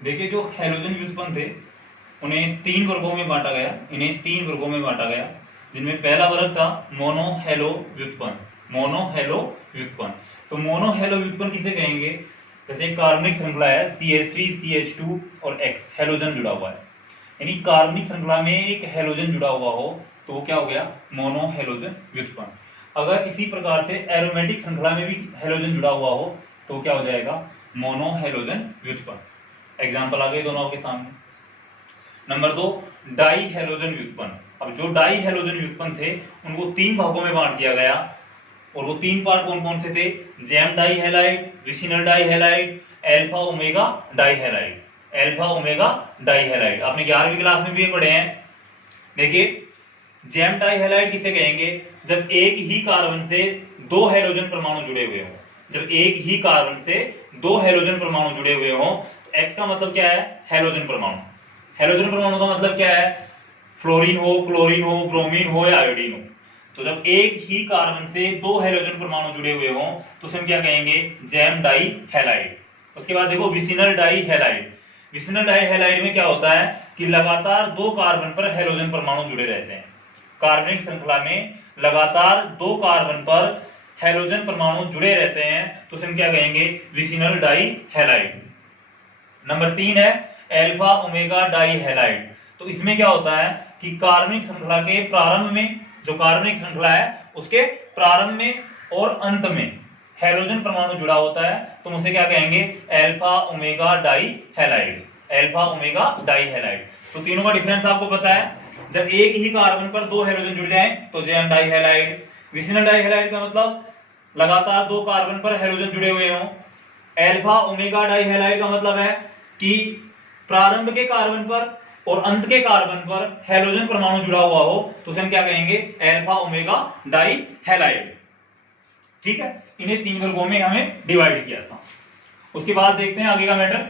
देखिए जो हैलोजन व्युत्पन्न थे उन्हें तीन वर्गों में बांटा गया, इन्हें तीन वर्गों में बांटा गया, जिनमें पहला वर्ग था मोनो हैलो व्युत्पन्न। मोनो हैलो व्युत्पन्न, तो मोनो हैलो व्युत्पन्न किसे कहेंगे? जैसे कार्बनिक श्रृंखला है CH3 CH2 और X, हैलोजन जुड़ा हुआ है, यानी कार्बनिक श्रृंखला में एक हैलोजन जुड़ा हुआ हो तो वो क्या हो गया? मोनो हैलोजन व्युत्पन्न। अगर इसी प्रकार से एरोमेटिक श्रृंखला में भी हैलोजन जुड़ा हुआ हो तो क्या हो जाएगा? मोनो हैलोजन व्युत्पन्न। एग्जाम्पल आ गए दोनों आपके सामने। नंबर 2, डाई हैलोजन व्युत्पन्न। अब जो डाई हैलोजन व्युत्पन्न थे उनको तीन भागों में बांट दिया गया, और वो तीन पार्ट कौन कौन से थे? Gem di halide, vicinal di halide, alpha omega di halide. Alpha omega di halide आपने 11वीं क्लास में भी ये पढ़े हैं। देखिए जैम डाई हैलाइड किसे कहेंगे? जब एक ही कार्बन से दो हैलोजन परमाणु जुड़े हुए हो, जब एक ही कार्बन से दो हैलोजन परमाणु जुड़े हुए हो, तो एक्स का मतलब क्या है? हैलोजन परमाणु। हैलोजन परमाणु का मतलब क्या है? फ्लोरीन हो, क्लोरीन हो, ब्रोमीन हो या आयोडीन हो। तो जब एक ही कार्बन से दो हैलोजन परमाणु जुड़े हुए हो तो उसे हम क्या कहेंगे? Gem di halide. उसके बाद देखो vicinal di halide. Vicinal di halide में क्या होता है कि लगातार दो कार्बन पर हैलोजन परमाणु जुड़े रहते हैं। कार्बनिक श्रृंखला में लगातार दो कार्बन पर हैलोजन परमाणु जुड़े रहते हैं तो उसे हम क्या कहेंगे? Vicinal di halide. नंबर 3 है एल्फा ओमेगा डाई हैलाइड। तो इसमें क्या होता है कि कार्बनिक श्रृंखला के प्रारंभ में, जो कार्बनिक श्रृंखला है उसके प्रारंभ में और अंत में हैलोजन परमाणु जुड़ा होता है तो उसे क्या कहेंगे? Alpha omega di halide. Alpha omega di halide. तो तीनों का डिफरेंस आपको पता है। जब एक ही कार्बन पर दो हैलोजन जुड़ जाएं तो gem di halide. Vicinal di halide का मतलब लगातार दो कार्बन पर हैलोजन जुड़े हुए हों। एल्फा ओमेगा डाई हैलाइड का मतलब है कि प्रारंभ के कार्बन पर और अंत के कार्बन पर हैलोजन परमाणु जुड़ा हुआ हो तो उसे हम क्या कहेंगे? Alpha omega di halide. ठीक है, इन्हें तीन वर्गों में हमें डिवाइड किया था। उसके बाद देखते हैं आगे का मैटर।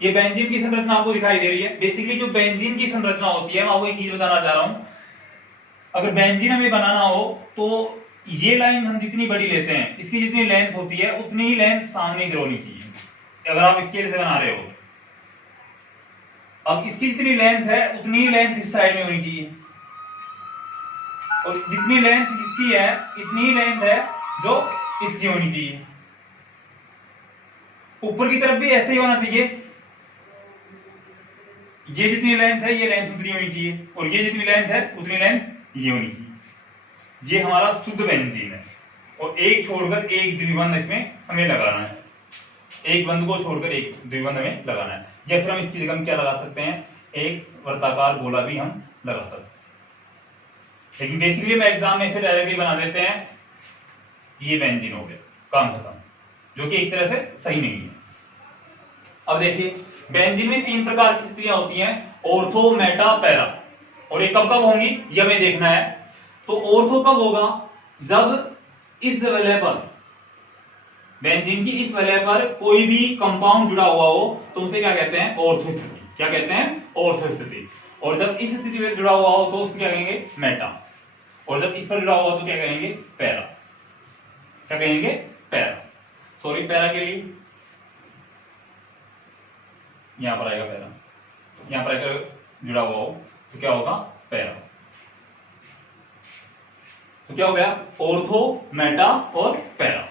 ये बेंजीन की संरचना आपको दिखाई दे रही है। बेसिकली जो बेंजीन की संरचना होती है मैं आपको एक चीज बताना चाह रहा हूं। अगर बेंजीन हमें बनाना हो तो ये लाइन हम जितनी बड़ी लेते हैं, इसकी जितनी लेंथ होती है उतनी ही लेंथ सामने इधर होनी चाहिए अगर आप स्केल से बना रहे हो। अब इसकी जितनी लेंथ है उतनी ही लेंथ इस साइड में होनी चाहिए, और जितनी लेंथ इसकी है इतनी ही लेंथ है जो इसकी होनी चाहिए। ऊपर की तरफ भी ऐसे ही होना चाहिए। ये जितनी लेंथ है ये लेंथ उतनी होनी चाहिए, और ये जितनी लेंथ है उतनी लेंथ ये होनी चाहिए। ये हमारा शुद्ध बेंजीन है, और एक छोड़कर एक द्विबंध इसमें हमें लगाना है। एक बंध को छोड़कर एक द्विबंध हमें लगाना है, या फिर हम इसकी जगह में क्या लगा सकते हैं? एक वर्ताकार गोला भी हम लगा सकते हैं। लेकिन बेसिकली हम एग्जाम में इसे डायरेक्टली बना देते हैं, ये बेंजीन हो गया, काम खत्म, जो कि एक तरह से सही नहीं है। अब देखिए बेंजीन में तीन प्रकार की स्थितियां होती हैं, ऑर्थो, मेटा, पैरा। और ये कब कब होंगी ये हमें देखना है। तो ऑर्थो कब होगा? जब इस वलय पर, बेंजीन की इस वलय पर कोई भी कंपाउंड जुड़ा हुआ हो तो उसे क्या कहते हैं? ऑर्थो स्थिति। क्या कहते हैं? ऑर्थो स्थिति। और जब इस स्थिति में जुड़ा हुआ हो तो उसको क्या कहेंगे? मेटा। और जब इस पर जुड़ा हुआ हो तो क्या कहेंगे? पैरा। क्या कहेंगे? पैरा। सॉरी, पैरा के लिए यहां पर आएगा पैरा। यहां पर अगर जुड़ा हुआ हो तो क्या होगा? पैरा। तो क्या हो गया? ऑर्थो, मेटा और पैरा।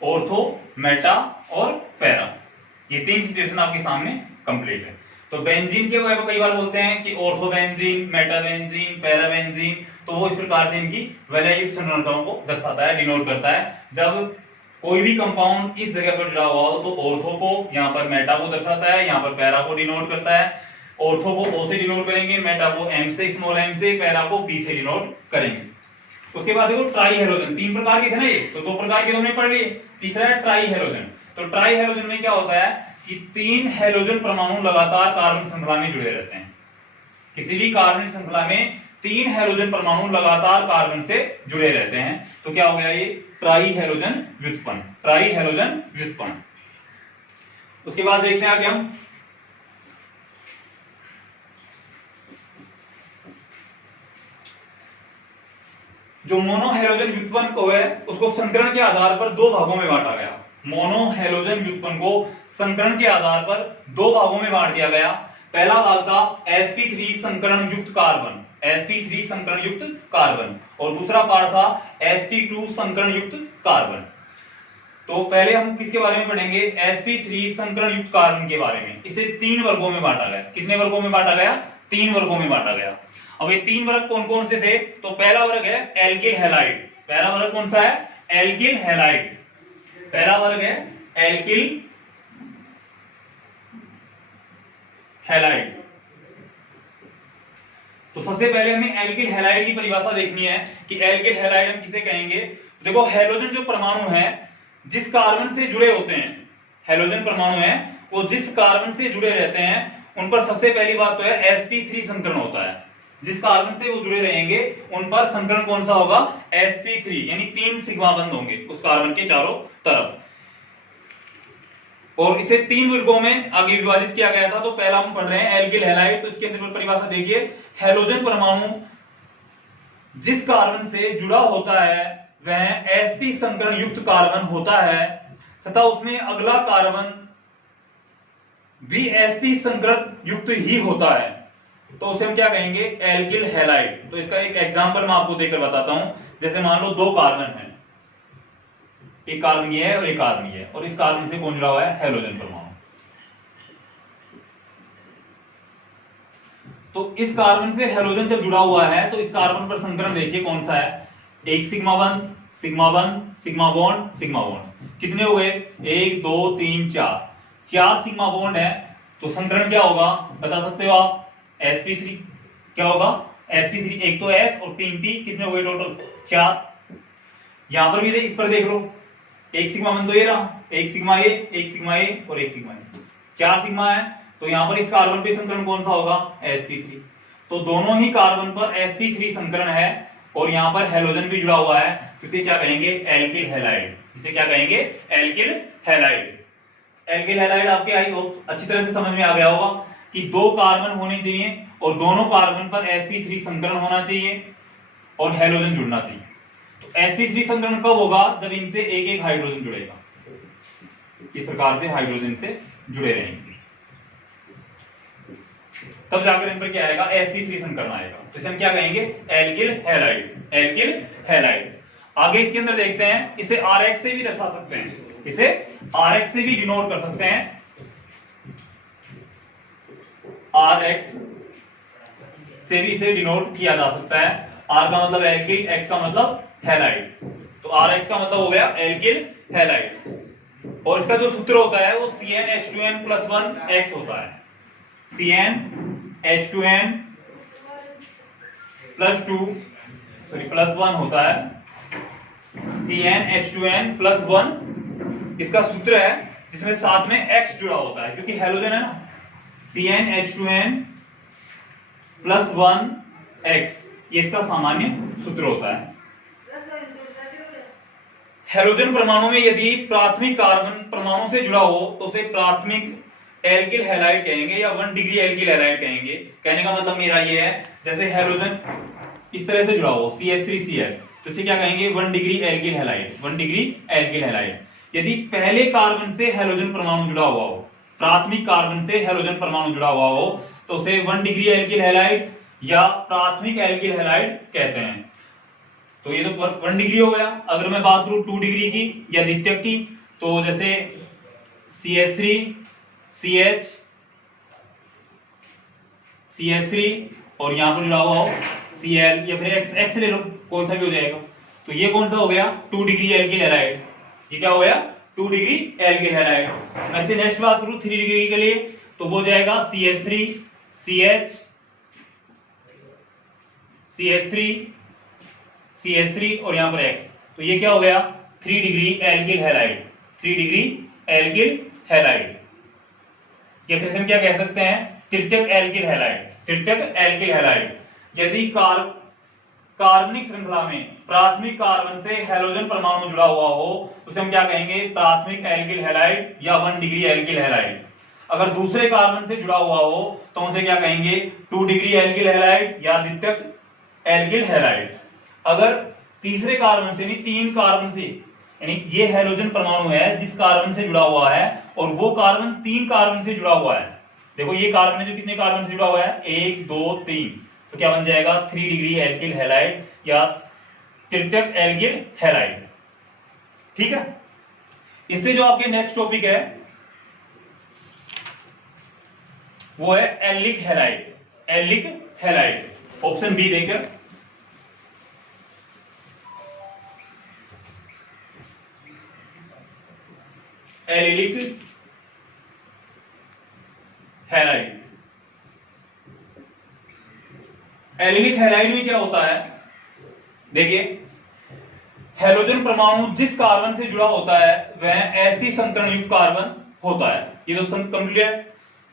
ऑर्थो, मेटा और पैरा, ये तीन सिचुएशन आपके सामने कंप्लीट है। तो बेंजीन के बारे में कई बार बोलते हैं कि ortho benzene, Meta benzene, para benzene, तो वो इस प्रकार से इनकी वलययुक्त संरचनाओं को दर्शाता है, डिनोट करता है। जब कोई भी कंपाउंड इस जगह पर जुड़ा हुआ हो तो ऑर्थो को, यहाँ पर मेटा को दर्शाता है, यहाँ पर पैरा को डिनोट करता है। ऑर्थो को O से डिनोट करेंगे, मेटा को M से, स्मॉल m से, पैरा को P से डिनोट करेंगे। उसके बाद देखो ट्राई हैलोजन, तीन प्रकार के थे ना ये, तो दो प्रकार के हमने पढ़ लिए। तीसरा है ट्राई हैलोजन। तो ट्राई हैलोजन में क्या होता है कि तीन हैलोजन परमाणु लगातार कार्बन श्रृंखला में जुड़े रहते हैं। किसी भी कार्बन श्रृंखला में तीन हैलोजन परमाणु लगातार कार्बन से जुड़े रहते हैं तो क्या हो गया? ये ट्राई हैलोजन व्युत्पन्न। ट्राई हैलोजन व्युत्पन्न। उसके बाद देखते हैं आगे हम जो मोनो हैलोजन व्युत्पन्न को है उसको संकरण के आधार पर दो भागों में बांटा गया। मोनो हैलोजन व्युत्पन्न को संकरण के आधार पर दो भागों में बांट दिया गया। पहला भाग था sp3 संकरण युक्त कार्बन, sp3 संकरण युक्त कार्बन, और दूसरा पार्ट था sp2 संकरण युक्त कार्बन। तो पहले हम किसके बारे में पढ़ेंगे, sp3 संकरण युक्त कार्बन के बारे में। इसे 3 वर्गों में बांटा गया। कितने वर्गों में बांटा गया? 3 वर्गों में बांटा गया। अब ये 3 वर्ग कौन कौन से थे? तो पहला वर्ग है एल्किल हैलाइड। पहला वर्ग कौन सा है? Alkyl halide. पहला वर्ग है एल्किल हैलाइड। तो सबसे पहले हमें एल्किल हैलाइड की परिभाषा देखनी है कि एल्किल हैलाइड हम किसे कहेंगे। देखो, हैलोजन जो परमाणु है जिस कार्बन से जुड़े होते हैं, हैलोजन परमाणु है वो जिस कार्बन से जुड़े रहते हैं उन पर सबसे पहली बात तो है sp3 संकरण होता है। जिस कार्बन से वो जुड़े रहेंगे उन पर संकरण कौन सा होगा? sp3, यानी 3 सिग्मा बंध होंगे उस कार्बन के चारों तरफ। और इसे 3 वर्गों में आगे विभाजित किया गया था। तो पहला हम पढ़ रहे हैं एल्किल हैलाइड। तो इसके अंदर परिभाषा देखिए, हैलोजन परमाणु जिस कार्बन से जुड़ा होता है वह sp संकरण युक्त कार्बन होता है तथा उसमें अगला कार्बन भी sp संकरण युक्त ही होता है, तो उसे हम क्या कहेंगे? Alkyl halide. तो इसका एक एग्जांपल मैं आपको देकर बताता हूं। जैसे मान लो 2 कार्बन है, एक कार्बन ये है और एक कार्बन ये है, और इस कार्बन से कौन जुड़ा हुआ है? हैलोजन परमाणु। तो इस कार्बन से हैलोजन जब जुड़ा हुआ है तो इस कार्बन पर संकरण देखिए कौन सा है? एक सिग्मा बंध, सिग्मा बंध, सिग्मा बॉन्ड, सिग्मा बॉन्ड। कितने हुए? 1 2 3 4 सिग्मा बॉन्ड है। तो संकरण क्या होगा बता सकते हो आप? sp3 क्या होगा? sp3, एक तो s और 3 p, कितने हो गए टोटल? 4। यहां पर भी इस पर देख लो, एक सिग्मा बंध तो ये रहा, एक सिग्मा ए, एक सिग्मा ए और एक सिग्मा ए, 4 सिग्मा है। तो यहां पर इस कार्बन पे संकरण कौन सा होगा? sp3। तो दोनों ही कार्बन पर sp3 संकरण है और यहां पर हैलोजन भी जुड़ा हुआ है। तो इसे क्या कहेंगे? Alkyl halide. इसे क्या कहेंगे? Alkyl halide. एल्किल हैलाइड आपके आई बहुत अच्छी तरह से समझ में आ गया होगा कि 2 कार्बन होने चाहिए और दोनों कार्बन पर sp3 संकरण होना चाहिए और हैलोजन जुड़ना चाहिए। तो sp3 संकरण कब होगा? जब इनसे एक एक हाइड्रोजन जुड़ेगा। इस प्रकार से हाइड्रोजन से जुड़े रहेंगे तब जाकर इन पर क्या आएगा? sp3 संकरण आएगा। तो इसे हम क्या कहेंगे? Alkyl halide. Alkyl halide. आगे इसके अंदर देखते हैं, इसे rx से भी दर्शा सकते हैं, इसे rx से भी डिनोट कर सकते हैं। rx से भी इसे डिनोट किया जा सकता है। r का मतलब एल्किल, x का मतलब हैलाइड। तो rx का मतलब हो गया एल्किल हैलाइड। और इसका जो सूत्र होता है वो CnH2n+1x होता है। CnH2n+1 होता है। CnH2n+1 इसका सूत्र है जिसमें साथ में x जुड़ा होता है क्योंकि हैलोजन है ना। CnH2n+1x ये इसका सामान्य सूत्र होता है। हैलोजन परमाणु में यदि प्राथमिक कार्बन परमाणु से जुड़ा हो तो उसे प्राथमिक एल्किल हैलाइड कहेंगे या 1 डिग्री एल्किल हैलाइड कहेंगे। कहने का मतलब मेरा ये है, जैसे हैलोजन इस तरह से जुड़ा हो CH3Cl तो इसे क्या कहेंगे? 1 degree alkyl halide. 1 degree alkyl halide. यदि पहले कार्बन से हैलोजन परमाणु जुड़ा हुआ हो, प्राथमिक कार्बन से हैलोजन परमाणु जुड़ा हुआ हो तो उसे 1 डिग्री एल्किल हैलाइड या प्राथमिक एल्किल हैलाइड कहते हैं। तो ये तो 1 डिग्री हो गया। अगर मैं बात करूं 2 डिग्री की या द्वितीयक की, तो जैसे CH3 और यहां पर जुड़ा हुआ हो Cl या फिर X ले लो, कौन सा भी हो जाएगा। तो ये कौन सा हो गया? 2 डिग्री एल्किल हैलाइड। ये क्या हो गया? 2 डिग्री एल्किल हैलाइड। मैं से नेक्स्ट बात करूं 3 डिग्री के लिए तो वो जाएगा CH3 CH3 और यहां पर X। तो ये क्या हो गया? 3 degree alkyl halide. 3 degree alkyl halide. या फिर हम क्या कह सकते हैं? तृतीयक एल्किल हैलाइड। तृतीयक एल्किल हैलाइड। यदि कार्बनिक श्रृंखला में प्राथमिक कार्बन से हैलोजन परमाणु जुड़ा हुआ हो उसे हम क्या कहेंगे? प्राथमिक एल्किल हैलाइड या 1 डिग्री एल्किल हैलाइड। अगर दूसरे कार्बन से जुड़ा हुआ हो तो उसे क्या कहेंगे? 2 डिग्री एल्किल हैलाइड या द्वितीयक एल्किल हैलाइड। अगर तीसरे कार्बन से नहीं 3 कार्बन से यानी ये हैलोजन परमाणु है जिस कार्बन से जुड़ा हुआ है, और वो कार्बन 3 कार्बन से जुड़ा हुआ है। देखो ये कार्बन है जो कितने कार्बन से जुड़ा हुआ है, 1 2 3, तो क्या बन जाएगा 3 डिग्री एल्किल हैलाइड या तृतीयक एल्किल हैलाइड। ठीक है, इससे जो आपके नेक्स्ट टॉपिक है वो है एल्लिक हैलाइड। एल्लिक हैलाइड, ऑप्शन बी देकर एलिलिक हैलाइड। एलिलिक हैलाइड में क्या होता है, देखिए हैलोजन परमाणु जिस कार्बन से जुड़ा होता है वह sp संकरण युक्त कार्बन होता है। ये तो कंप्लीट है,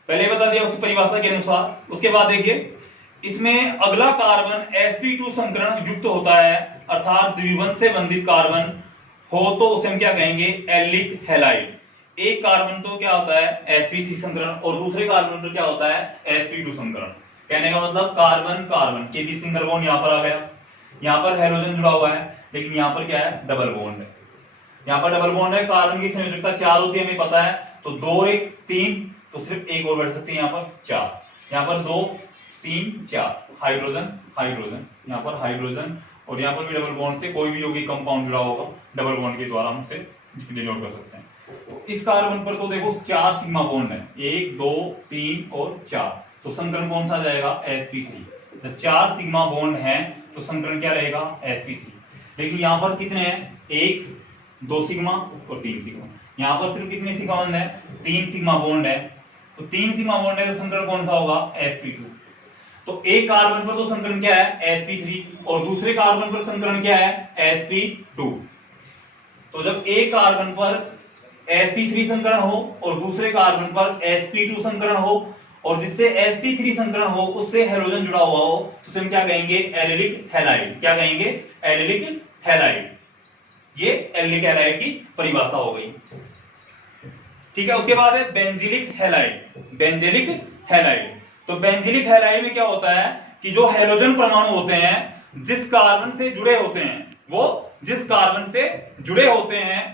पहले बता दिया उसकी परिभाषा के अनुसार। उसके बाद देखिए इसमें अगला कार्बन sp2 संकरण युक्त होता है, अर्थात द्विबंध से बंधित कार्बन हो तो उसे हम क्या कहेंगे, एल्लिक हैलाइड। एक कार्बन तो क्या होता है sp3 संकरण और दूसरे कार्बन तो क्या होता है sp2 संकरण। कहने का मतलब कार्बन कार्बन के बीच सिंगल बॉन्ड यहां पर आ गया, यहां पर हैलोजन जुड़ा हुआ है, लेकिन यहां पर क्या है डबल बॉन्ड है। यहां पर डबल बॉन्ड है, कार्बन की संयोजकता 4 होती है हमें पता है, तो 2 और 1 3, तो सिर्फ एक और बैठ सकते हैं, यहां पर 4, यहां पर 2 3 4 हाइड्रोजन हाइड्रोजन, यहां पर हाइड्रोजन, और यहां पर भी डबल बॉन्ड से कोई भी यौगिक कंपाउंड जुड़ा होगा डबल बॉन्ड के द्वारा हम उसे डिनोट कर सकते हैं। तो इस कार्बन पर तो देखो 4 सिग्मा बॉन्ड है, 1 2 3 और 4, तो संकरण कौन सा आ जाएगा sp3। जब 4 सिग्मा बॉन्ड है तो संकरण क्या रहेगा sp3। लेकिन यहां पर कितने हैं, 1 2 सिग्मा और 3 सिग्मा, यहां पर सिर्फ कितने सिग्मा बॉन्ड है, 3 सिग्मा बॉन्ड है, तो 3 सिग्मा बॉन्ड है तो संकरण कौन सा होगा sp2। तो एक कार्बन पर तो संकरण क्या है sp3 और दूसरे कार्बन पर संकरण क्या है sp2। तो जब एक कार्बन पर sp3 संकरण हो और दूसरे कार्बन पर sp2 संकरण हो और जिससे sp3 संकरण हो उससे हैलोजन जुड़ा हुआ हो तो उसे हम क्या कहेंगे, एलिलिक हैलाइड। क्या कहेंगे, एलिलिक हैलाइड। ये एलिलिक हैलाइड की परिभाषा हो गई। ठीक है, उसके बाद है बेंजिलिक हैलाइड। बेंजिलिक हैलाइड, तो बेंजिलिक हैलाइड में क्या होता है कि जो हैलोजन परमाणु होते हैं जिस कार्बन से जुड़े होते हैं, वो जिस कार्बन से जुड़े होते हैं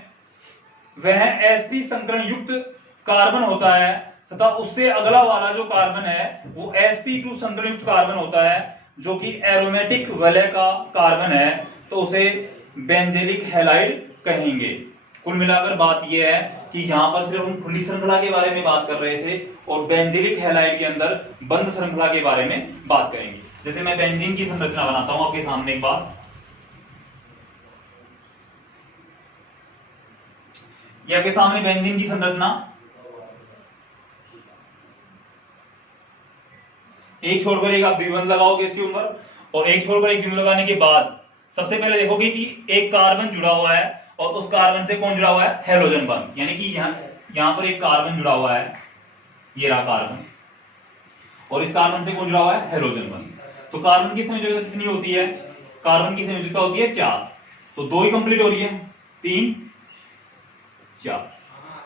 वह sp संकरण युक्त कार्बन होता है, तथा उससे अगला वाला जो कार्बन है वो sp2 संकरण युक्त कार्बन होता है जो कि एरोमेटिक वलय का कार्बन है, तो उसे बेंजिलिक हैलाइड कहेंगे। कुल मिलाकर बात यह है कि यहां पर सिर्फ हम खुली श्रृंखला के बारे में बात कर रहे थे और बेंजिलिक हैलाइड के अंदर बंद श्रृंखला के बारे में बात करेंगे। जैसे मैं बेंजीन की संरचना बनाता हूं आपके सामने एक बार। ये आपके सामने बेंजीन की संरचना, एक छोड़कर एक आप द्विबंध लगाओगे इसके ऊपर, और एक छोड़कर एक द्विबंध लगाने के बाद सबसे पहले देखोगे कि एक कार्बन जुड़ा हुआ है और उस कार्बन से कौन जुड़ा हुआ है, हैलोजन बंध। यानी कि यहां पर एक कार्बन जुड़ा हुआ है, ये रहा कार्बन, और इस कार्बन से कौन जुड़ा हुआ है, हैलोजन बंध। तो कार्बन की संयोजकता कितनी होती है, कार्बन की संयोजकता होती है 4, तो 2 ही कंप्लीट हो रही है, 3 4।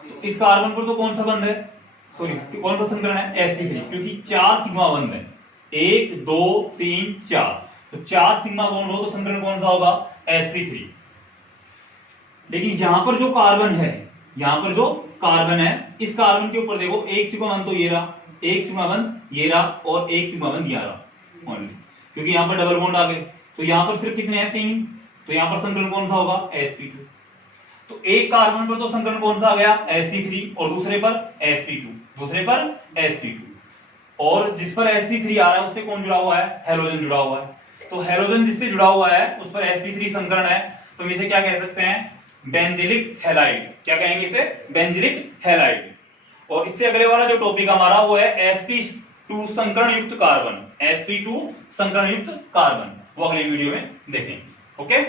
तो इस कार्बन पर तो कौन सा बंध है, सॉरी कौन सा संकरण है, sp3, क्योंकि 4 सिग्मा बंध है, 1 2 3 4, तो 4 सिग्मा बॉन्ड हो तो संकरण कौन सा होगा, sp3। लेकिन यहां पर जो कार्बन है, यहां पर जो कार्बन है, इस कार्बन के ऊपर देखो एक सिग्मा बंध तो ये रहा, एक सिग्मा बंध ये रहा, और एक सिग्मा बंध यहाँ रहा ओनली, क्योंकि यहां पर डबल बॉन्ड आ गए। तो यहां पर सिर्फ कितने हैं, 3, तो यहां पर संकरण कौन सा होगा, sp2। तो एक कार्बन पर तो संकरण कौन सा आ गया, sp3, और दूसरे पर sp2, दूसरे पर sp2, और जिस पर sp3 आ रहा है उससे कौन जुड़ा हुआ है, हैलोजन जुड़ा हुआ है। तो हैलोजन जिससे जुड़ा हुआ है उस पर sp3 संकरण है, तो हम इसे क्या कह सकते हैं, बेंजिलिक हैलाइड। क्या कहेंगे इसे, बेंजिलिक हैलाइड। और इससे अगले वाला जो टॉपिक हमारा वो है sp2 संकरण युक्त कार्बन, sp2 संकरण युक्त कार्बन, वो अगले वीडियो में देखेंगे। ओके।